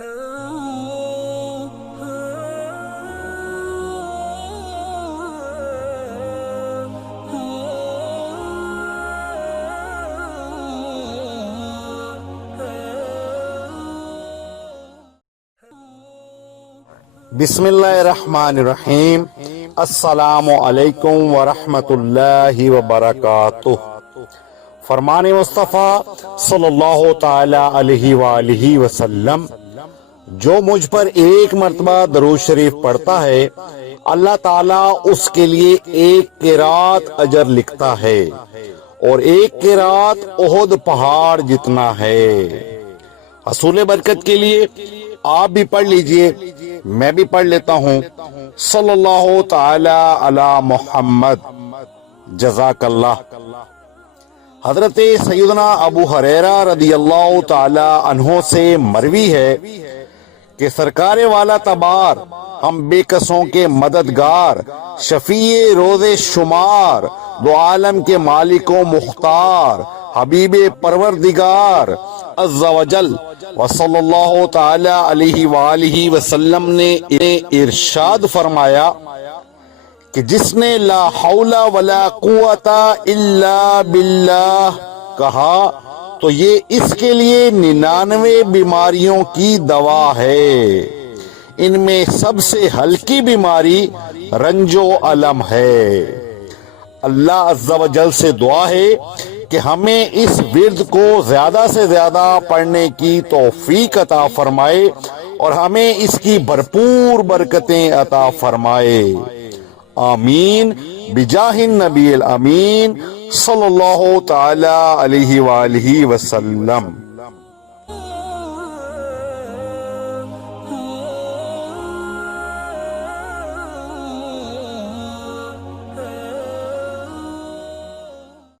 بسم اللہ الرحمن الرحیم۔ السلام علیکم ورحمۃ اللہ وبرکاتہ۔ فرمان مصطفیٰ صلی اللہ تعالی علیہ وآلہ وسلم، جو مجھ پر ایک مرتبہ درود شریف پڑھتا ہے اللہ تعالیٰ اس کے لیے ایک قرات اجر لکھتا ہے اور ایک قرات احد پہاڑ جتنا ہے۔ حصول برکت کے لیے آپ بھی پڑھ لیجئے، میں بھی پڑھ لیتا ہوں۔ صلی اللہ تعالی علی محمد، جزاک اللہ۔ حضرت سیدنا ابو ہریرہ رضی اللہ تعالی عنہ سے مروی ہے کہ سرکار والا تبار، ہم بے کسوں کے مددگار، شفیع روز شمار، دو عالم کے مالک و مختار، حبیب پروردگار عز و جل وصلی اللہ تعالی علیہ وآلہ وسلم نے ارشاد فرمایا کہ جس نے لا حول ولا قوت الا باللہ کہا تو یہ اس کے لیے 99 بیماریوں کی دوا ہے۔ ان میں سب سے ہلکی بیماری رنج و الم ہے۔ اللہ عز و جل سے دعا ہے کہ ہمیں اس ورد کو زیادہ سے زیادہ پڑھنے کی توفیق عطا فرمائے اور ہمیں اس کی بھرپور برکتیں عطا فرمائے، آمین بجاہ النبی الامین صلی اللہ تعالی علیہ وآلہ وسلم۔